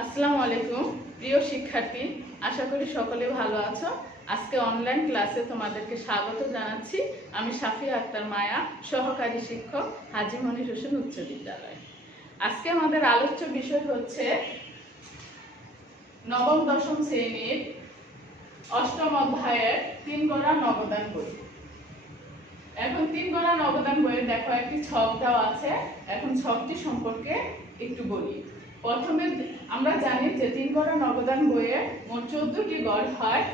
আসসালামু আলাইকুম প্রিয় শিক্ষার্থী, আশা করি সকলে ভালো আছো। আজকে অনলাইন ক্লাসে তোমাদেরকে স্বাগত জানাচ্ছি। আমি সাফিয়া আক্তার মায়া, সহকারী শিক্ষক, হাজী মনির হোসেন উচ্চ বিদ্যালয়। আজকে আমাদের আলোচ্য বিষয় হচ্ছে নবম দশম শ্রেণীর অষ্টম অধ্যায়ের ৩ গড়া নবদান বই। এখন ৩ গড়া নবদান বইয়ে দেখো একটি ছক দেওয়া আছে। এখন ছকটি সম্পর্কে একটু বলি। প্রথমে আমরা জানি যে ৩ গড়া নবদান বইয়ে মোট 14টি গড় হয়।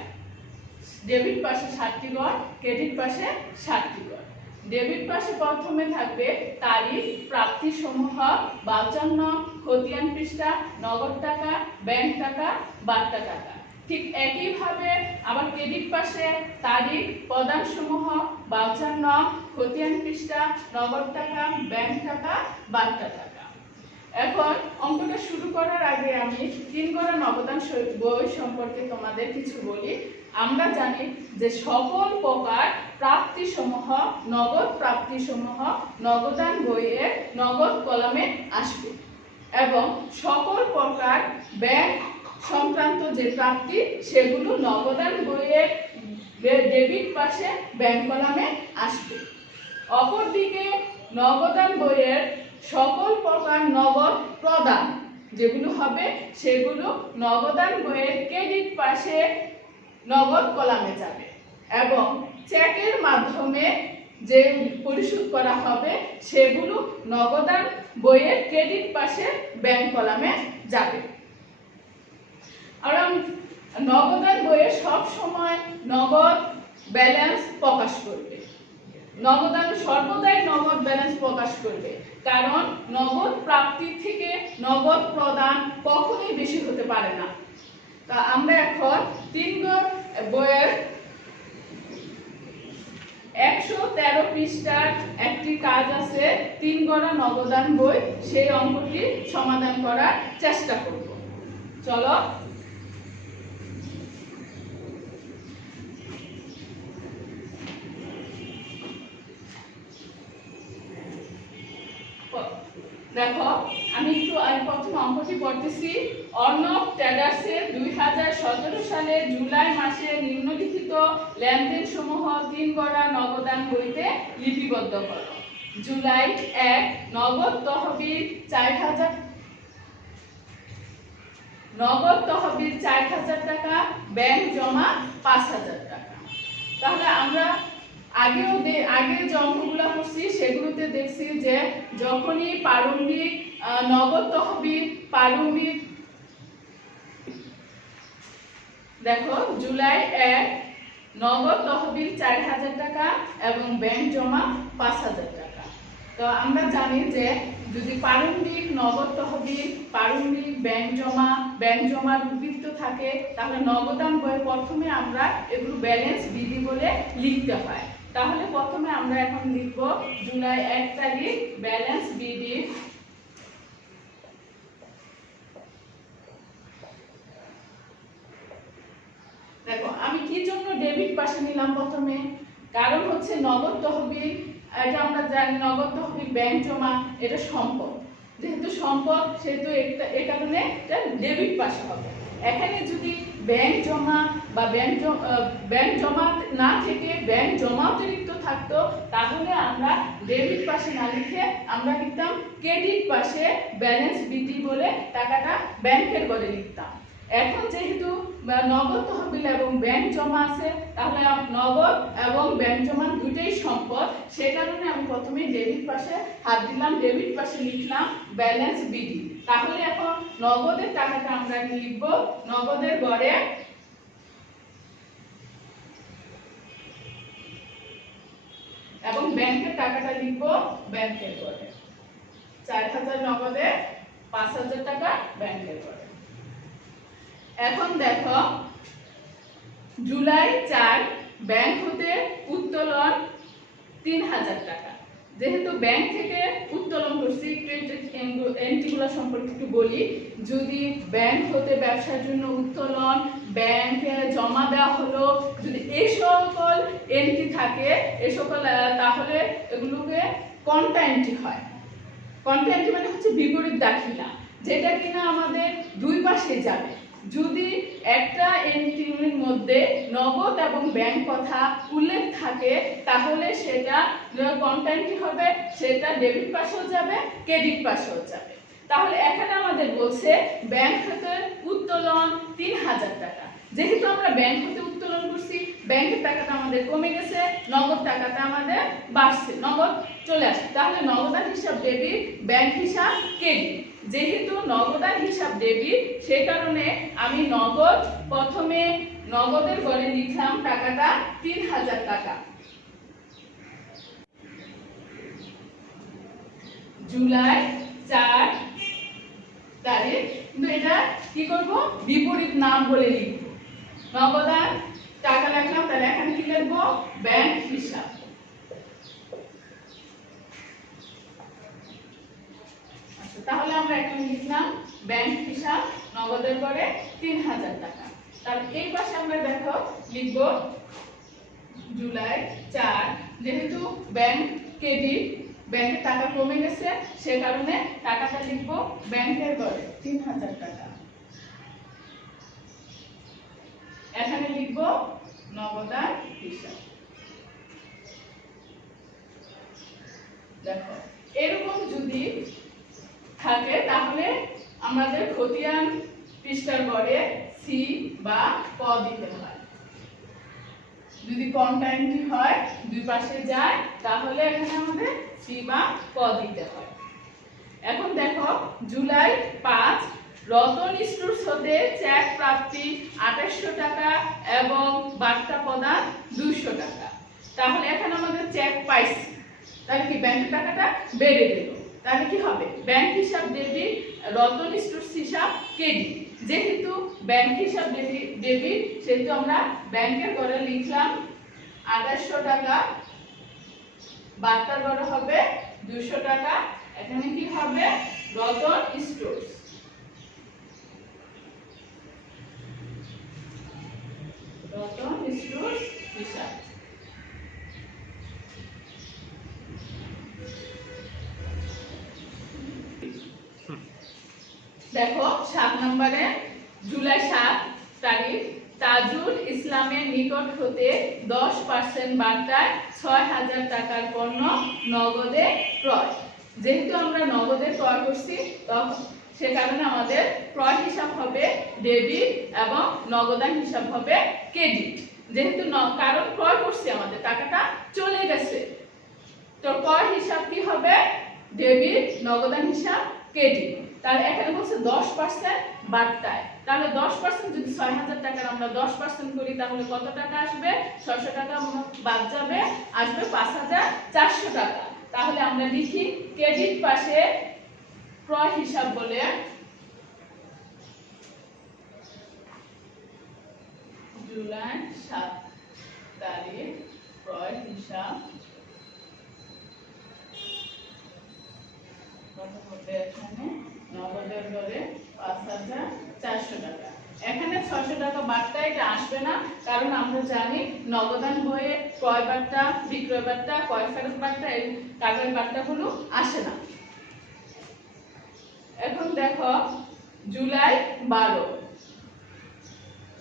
ডেবিট পাশে 7টি গড়, ক্রেডিট পাশে 7টি গড়। ডেবিট পাশে প্রথমে থাকবে তারিখ, প্রাপ্তি সমূহ, বাউচার নং, খতিয়ান পৃষ্ঠা, নগদ টাকা, ব্যাংক টাকা, বার্তা টাকা। ঠিক একইভাবে আবার ক্রেডিট পাশে তারিখ, প্রদান সমূহ, বাউচার নং, খতিয়ান পৃষ্ঠা, নগদ টাকা, ব্যাংক টাকা, বার্তা টাকা। এখন অঙ্কটা শুরু করার আগে আমি ৩ গড়া নবদান বই সম্পর্কে তোমাদের কিছু বলি। আমরা জানি যে সকল প্রকার প্রাপ্তিসমূহ, নগদ প্রাপ্তিসমূহ নবদান বইয়ের নগদ কলামে আসবে এবং সকল প্রকার ব্যাংক সংক্রান্ত যে প্রাপ্তি সেগুলো নবদান বইয়ের ডেবিট পাশে ব্যাংক কলামে আসবে। অপরদিকে নবদান বইয়ের সকল প্রকার নগদ প্রদান যেগুলো হবে সেগুলো নবদান বইয়ের ক্রেডিট পাশে নগদ কলামে যাবে এবং চেকের মাধ্যমে যে পরিশোধ করা হবে সেগুলো নগদান বইয়ের ক্রেডিট পাশে ব্যাংক কলামে যাবে। আর নগদান বইয়ে সব সময় নগদ ব্যালেন্স প্রকাশ করবে। নগদান সর্বদাই নগদ ব্যালেন্স প্রকাশ করবে, কারণ নগদ প্রাপ্তি থেকে নগদ প্রদান কখনোই বেশি হতে পারে না। তা আমরা এখন ৩ গড় বইয়ের ১১৩ পৃষ্ঠার একটি কাজ আছে, ৩ গড়া নবদান বই, সেই অঙ্কটি সমাধান করার চেষ্টা করব। চলো। দেখো আমি একটু প্রথম অঙ্কটি পড়তেছি। অর্ণব ট্রেডার্সের 2017 সালে জুলাই মাসে নিম্নলিখিত লেনদেন সমূহ ৩ গড়া নবদান বইতে লিপিবদ্ধ করো। জুলাই ১, নগদ তহবিল ৪,০০০ টাকা, ব্যাংক জমা ৫,০০০ টাকা। তাহলে আমরা আগে যে অঙ্কগুলো করছি সেগুলোতে দেখছি যে যখনই প্রারম্ভিক নগদ তহবিল প্রারম্ভিক, দেখো জুলাই ১ নগদ তহবিল ৪,০০০ টাকা এবং ব্যাংক জমা ৫,০০০ টাকা। তো আমরা জানি যে যদি প্রারম্ভিক নগদ তহবিল, প্রারম্ভিক ব্যাংক জমার উদ্বৃত্ত থাকে তাহলে নবদান বইয়ে প্রথমে আমরা এগুলো ব্যালেন্স বিধি বলে লিখতে হয়। তাহলে প্রথমে আমরা এখন লিখব জুলাই ১ তারিখ ব্যালেন্স বিধি। দেখো আমি কি জন্য ডেবিট পাশে নিলাম প্রথমে, কারণ হচ্ছে নগদ তহবিল, এটা আমরা জানি নগদ তহবিল ব্যাংক জমা এটা সম্পদ, যেহেতু সম্পদ সেহেতু এই কারণে এটা ডেবিট পাশে হবে। এখানে যদি ব্যাংক জমা বা ব্যাংক জমা না থেকে ব্যাংক জমা অতিরিক্ত থাকতো তাহলে আমরা ডেবিট পাশে না লিখে আমরা লিখতাম ক্রেডিট পাশে ব্যালেন্স বিধি বলে টাকাটা ব্যাংকের করে লিখতাম। এখন যেহেতু নগদ তহবিল এবং ব্যাংক জমা আছে তাহলে নগদ এবং ব্যাংক জমা দুটোই সম্পদ, সে কারণে আমি প্রথমে ডেবিট পাশে হাত দিলাম, ডেবিট পাশে লিখলাম ব্যালেন্স বিধি। তাহলে এখন নগদের টাকাটা আমরা লিখব নগদের গড়ে এবং ব্যাংকের টাকাটা লিখব ব্যাংকের গড়ে। ৪,০০০ নগদে, ৫,০০০ টাকা ব্যাংকের গড়ে। এখন দেখো জুলাই ৪ ব্যাংক হতে উত্তোলন ৩,০০০ টাকা। যেহেতু ব্যাংক থেকে উত্তোলন করছি এন্ট্রিগুলো সম্পর্কে একটু বলি। যদি ব্যাংক হতে ব্যবসার জন্য উত্তোলন, ব্যাংকে জমা দেওয়া হলো, যদি এই সকল এন্ট্রি থাকে তাহলে এগুলোকে কন্টা এন্ট্রি হয়। কন্টা এন্ট্রি মানে হচ্ছে বিপরীত দাখিলা। যেটা কিনা আমাদের দুই পাশে যাবে। যদি একটা এন্ট্রির মধ্যে নগদ এবং ব্যাংক কথা উল্লেখ থাকে তাহলে সেটা কোনটা এন্ট্রি হবে, সেটা ডেবিট পাশেও যাবে, ক্রেডিট পাশেও যাবে। তাহলে এখানে আমাদের বলছে ব্যাংক হতে উত্তোলন 3000 টাকা। যেহেতু আমরা ব্যাংক হতে উত্তোলন করছি, ব্যাংকের টাকাটা আমাদের কমে গেছে, নগদ টাকাটা আমাদের বাড়ছে, নগদ চলে আসছে। তাহলে নগদান হিসাব ডেবিট, ব্যাংক হিসাব ক্রেডিট। যেহেতু নগদান হিসাব ডেবিট, সেই কারণে আমি নগদ প্রথমে নগদের ঘরে লিখলাম টাকাটা 3000 টাকা। জুলাই 4 তারিখ, কিন্তু এটা কি করব, বিপরীত নাম বলে লিখব। নগদান টাকা লিখলাম, তাহলে এখানে কি লিখব, ব্যাংক হিসাব। আচ্ছা, তাহলে আমরা এখানে লিখলাম ব্যাংক হিসাব, নগদের ঘরে 3000 টাকা। তাহলে এই পাশে আমরা দেখো লিখব জুলাই 4, যেহেতু ব্যাংক ক্রেডিট, ব্যাংকের টাকা কমে গেছে, সে কারণে টাকাটা লিখব ব্যাংকের ঘরে 3000 টাকা। এখানে লিখব নগদান হিসাব। দেখো এরকম যদি থাকে তাহলে আমাদের খতিয়ান পৃষ্ঠার ঘরে সি বা ক দিতে হয়। যদি কন্টাইনটি হয় দুই পাশে যায় তাহলে এখানে আমাদের সি বা ক দিতে হয়। এখন দেখো জুলাই 5 রতন স্টোর্স হতে চেক প্রাপ্তি 2800 টাকা এবং বার্তা প্রদান 200 টাকা। তাহলে এখানে আমাদের চেক পাইছি, তাহলে কি ব্যাংকের টাকাটা বেড়ে গেল। তাহলে কি হবে, ব্যাংক হিসাব ডেবিট, রতন স্টোর্স হিসাব ক্রেডিট। যেহেতু ব্যাংক হিসাব ডেবিট সেহেতু আমরা ব্যাংকের ঘরে লিখলাম 2800 টাকা, বার্তার ঘরে হবে 200 টাকা। এখানে কি হবে, রতন স্টোর্স। রতন স্টোর্স হিসাব। দেখো 7 নম্বরে জুলাই 7 তারিখ তাজুল ইসলামের নিকট হতে 10% বার্তায় 6000 টাকার পণ্য নগদে ক্রয়। যেহেতু আমরা নগদে ক্রয় করছি সে কারণে আমাদের ক্রয় হিসাব হবে ডেবিট এবং নগদান হিসাব হবে ক্রেডিট। যেহেতু কারণ ক্রয় করছি, আমাদের টাকাটা চলে গেছে, তো ক্রয় হিসাব কি হবে, ডেবিট, নগদান হিসাব ক্রেডিট। তাহলে এখানে বলছে 10% বার্তায়, তাহলে 10% যদি 6000 টাকার আমরা 10% করি তাহলে কত টাকা আসবে, 600 টাকা বাদ যাবে, আসবে 5400 টাকা। তাহলে আমরা লিখি ক্রেডিট পাশে ক্রয় হিসাব বলে জুলাই 7 তারিখ ক্রয় হিসাব কত হবে, এখানে নগদের ঘরে 5400 টাকা। এখানে 600 টাকা বার্তা এটা আসবে না, কারণ আমরা জানি নগদান বইয়ে ক্রয় বার্তা, বিক্রয় বার্তা, ক্রয় ফেরত বার্তা, এই কাগজ বার্তাগুলো আসে না। এখন দেখো জুলাই 12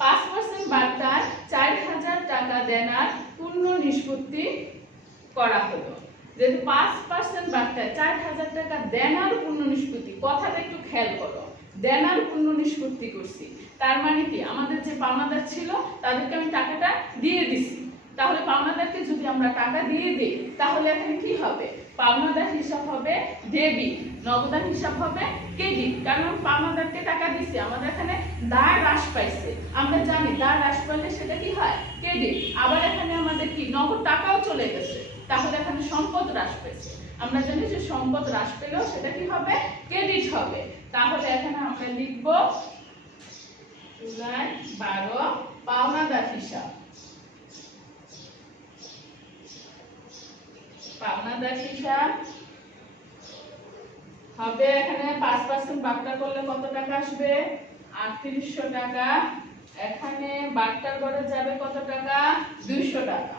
5% বার্তায় 4000 টাকা দেনার পূর্ণ নিষ্পত্তি করা হলো। যেহেতু 5% বার্তায় 4000 টাকা দেনার পূর্ণ নিষ্পত্তি, কথাটা একটু খেয়াল করো, দেনার পূর্ণ নিষ্পত্তি করছি, তার মানে কি আমাদের যে পাওনাদার ছিল তাদেরকে আমি টাকাটা দিয়ে দিছি। তাহলে পাওনাদারকে যদি আমরা টাকা দিয়ে দিই তাহলে এখানে কি হবে, পাওনাদার হিসাব হবে ডেবিট, নগদান হিসাব হবে ক্রেডিট। কারণ পাওনাদারকে টাকা দিছি, আমাদের এখানে দায় হ্রাস পাইছে, আমরা জানি দায় হ্রাস পাইলে সেটা কি হয়, ক্রেডিট। আবার এখানে আমাদের কি নগদ টাকাও চলে গেছে, তাহলে এখানে সম্পদ হ্রাস পেয়েছে, আমরা জানি যে সম্পদ হ্রাস পেলেও সেটা কি হবে, ক্রেডিট হবে। তাহলে এখানে আমরা লিখব জুলাই 12 পাওনাদার হিসাব। পাওনাদার হিসাব হবে, এখানে 5% বার্তা করলে কত টাকা আসবে, 3800 টাকা। এখানে বার্তার ঘরে যাবে কত টাকা, 200 টাকা।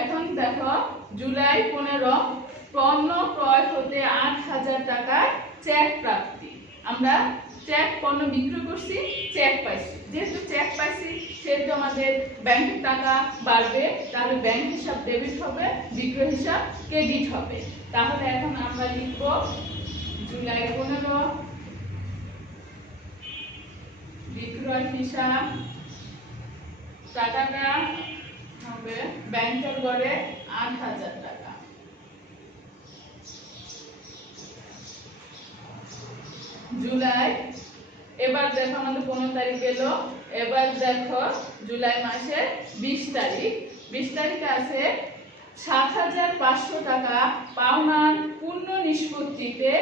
এখন দেখো জুলাই 15 পণ্য ক্রয় হতে 8,000 টাকার চেক প্রাপ্তি। আমরা চেক পণ্য বিক্রি করছি, চেক পাইছি, যেহেতু চেক পাইছি সেহেতু আমাদের ব্যাংকের টাকা বাড়বে, তাহলে ব্যাংক হিসাব ডেবিট হবে, বিক্রয় হিসাব ক্রেডিট হবে। তাহলে এখন আমরা লিখব জুলাই 15 বিক্রয় হিসাব টাকাটা হবে ব্যাংকের গড়ে 8,000 টাকা। জুলাই, এবার দেখো আমাদের 15 তারিখ এলো, এবার দেখো জুলাই মাসের 20 তারিখ। 20 তারিখে আছে 7,500 টাকা পাওনার পূর্ণ নিষ্পত্তিতে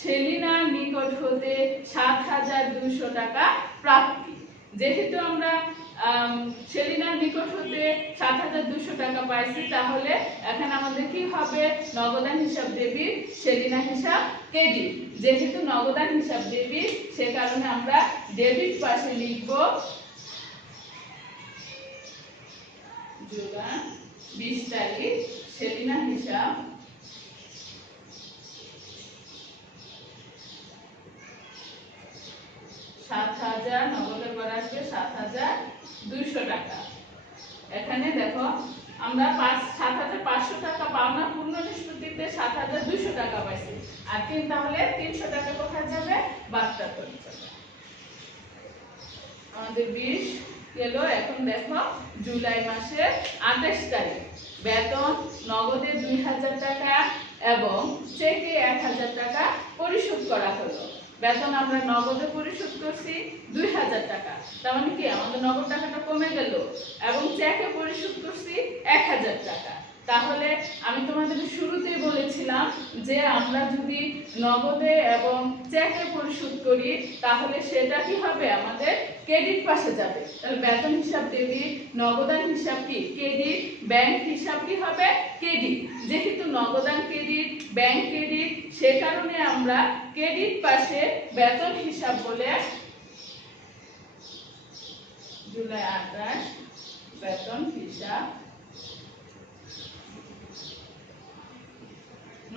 সেলিনার নিকট হতে 7,200 টাকা প্রাপ্তি। যেহেতু আমরা সেলিনার নিকট হতে 7,200 টাকা পাইছি, তাহলে এখানে আমাদের কি হবে? নগদান হিসাব ডেবিট, সেলিনা হিসাব ক্রেডিট। যেহেতু নগদান হিসাব ডেবিট, সে কারণে আমরা ডেবিট পাশে লিখব জুলাই 20 তারিখ সেলিনা হিসাব নগদের গড়ে আসবে 7,200 টাকা। এখানে দেখো আমরা 7,500 টাকা পাওনা পূর্ণ নিষ্পত্তিতে 7,200 টাকা পাইছি, আর তাহলে 300 টাকা কোথায় যাবে? বার্তা করে যাবে। আমাদের 20 গেল। এখন দেখো জুলাই মাসের 28 তারিখ বেতন নগদে 2,000 টাকা এবং চেকে 1,000 টাকা পরিশোধ করা হলো। বেতন আমরা নগদে পরিশোধ করছি 2,000 টাকা, তার মানে কি আমাদের নগদ টাকাটা কমে গেল, এবং চেকে পরিশোধ করছি 1,000 টাকা। তাহলে আমি তোমাদের শুরুতেই বলেছিলাম যে আমরা যদি নগদে এবং চেকে পরিশোধ করি তাহলে সেটা কি হবে? আমাদের ক্রেডিট পাশে যাবে। তাহলে বেতন হিসাব ডেবিট, নগদান হিসাব কি ক্রেডিট, ব্যাংক হিসাব কি হবে? ক্রেডিট। যেহেতু নগদান ক্রেডিট, ব্যাংক ক্রেডিট, সে কারণে আমরা ক্রেডিট পাশে বেতন হিসাব বলে জুলাই 28 বেতন হিসাব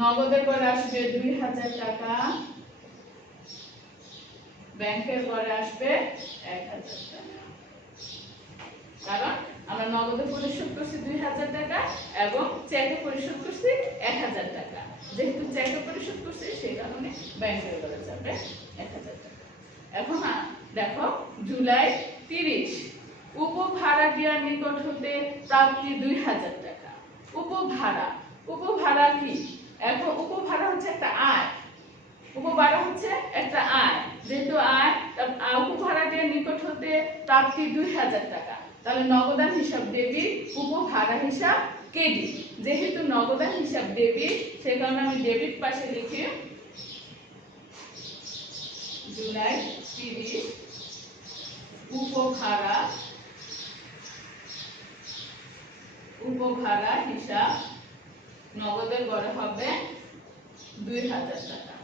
নগদের গড়ে আসবে 2,000 টাকা, ব্যাংকের গড়ে আসবে 1,000 টাকা। কারণ আমরা নগদে পরিশোধ করছি 2,000 টাকা এবং চেকে পরিশোধ করছি 1,000 টাকা। যেহেতু চেকে পরিশোধ করছি সেই কারণে ব্যাংকের গড়ে যাবে 1,000 টাকা। এখন দেখো জুলাই 30 উপভাড়াটিয়ার নিকট হতে প্রাপ্তি 2,000 টাকা। উপভাড়া কি? এখন উপভাড়া হচ্ছে একটা আয়, উপভাড়া হচ্ছে একটা আয়। যেহেতু আয়, উপভাড়াটিয়ার নিকট হতে প্রাপ্তি 2,000 টাকা, তাহলে নগদান হিসাব ডেবিট, উপভাড়া হিসাব ক্রেডিট। যেহেতু নগদান হিসাব ডেবিট, সেই কারণে আমি ডেবিট পাশে লিখি জুলাই 30 উপভাড়া হিসাব নগদের গড়ে হবে 2,000 টাকা।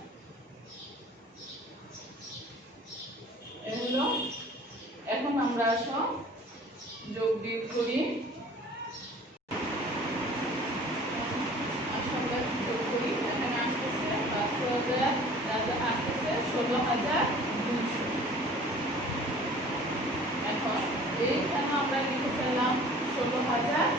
এগুলো এখন আমরা আসো যোগ বিয়োগ করি। এখানে আসতেছে 5,000, তারপর আসতেছে 16,200। এখন এইখানে আমরা লিখে ফেললাম 16,000।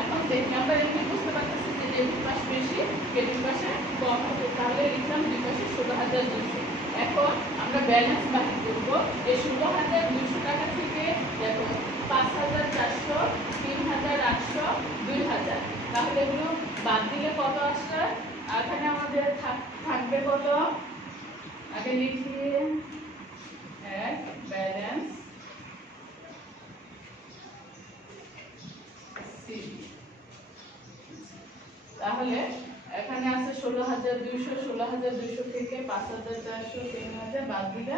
এখন দেখি আমরা এখানে বুঝতে পারতেছি যে ডেবিট পাশ বেশি, ক্রেডিট পাশে কম হবে, তাহলে লিখলাম দুই পাশে 16,200। এখন আমরা ব্যালেন্স বাকি করব। এই 16,200 টাকা থেকে দেখো 5,400, 3,800, 2,000, তাহলে এগুলো বাদ দিলে কত আসছে? এখানে আমাদের থাকবে কত? আগে লিখি ব্যালেন্স তাহলে এখানে আছে 16,200, 16,200 থেকে 5,400, 3,000 বাদ দিলে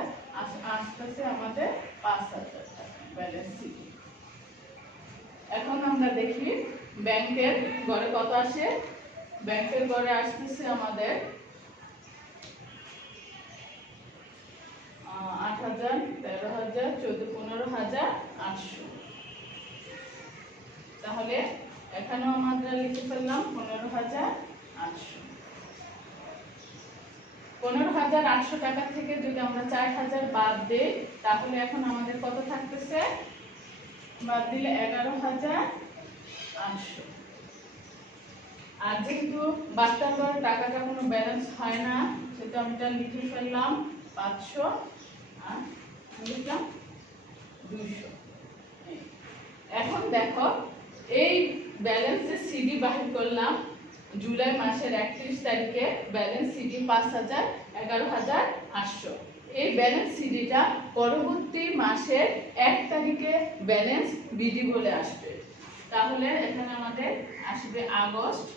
আসতেছে আমাদের 5,000 টাকা ব্যালেন্স শীট। এখন আমরা দেখি ব্যাংকের গড়ে কত আসে। ব্যাংকের গড়ে আসতেছে আমাদের 8,000, 13,000, 14,000, 15,800। তাহলে এখানেও আমরা লিখে ফেললাম 15,800। 15,800 টাকা থেকে যদি আমরা 4,000 বাদ দিই তাহলে এখন আমাদের কত থাকতেছে? বাদ দিলে 11,800। আর যেহেতু বাচ্চার টাকাটা কোনো ব্যালেন্স হয় না সেটা আমি লিখে ফেললাম 500 আর লিখলাম 200। এখন দেখো এই ব্যালেন্স যে সিডি বাহির করলাম জুলাই মাসের 31 তারিখে ব্যালেন্স সিডি 5,000 11,800। এই ব্যালেন্স সিডিটা পরবর্তী মাসের 1 তারিখে ব্যালেন্স বিডি বলে আসবে। তাহলে এখানে আমাদের আসবে আগস্ট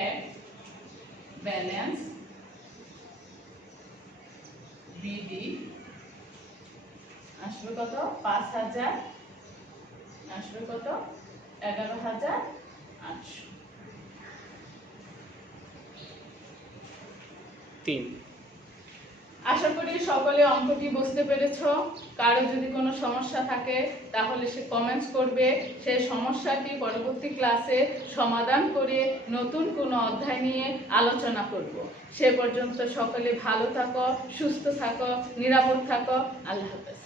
1 ব্যালেন্স বিডি আসবে কত? 5,000, আসবে কত? 11,800। 3। আশা করি সকলে অঙ্কটি বুঝতে পেরেছো। কারো যদি কোনো সমস্যা থাকে তাহলে সে কমেন্টস করবে, সেই সমস্যাটি পরবর্তী ক্লাসে সমাধান করে নতুন কোনো অধ্যায় নিয়ে আলোচনা করব। সে পর্যন্ত সকলে ভালো থাকো, সুস্থ থাকো, নিরাপদ থাকো। আল্লাহ হাফেজ।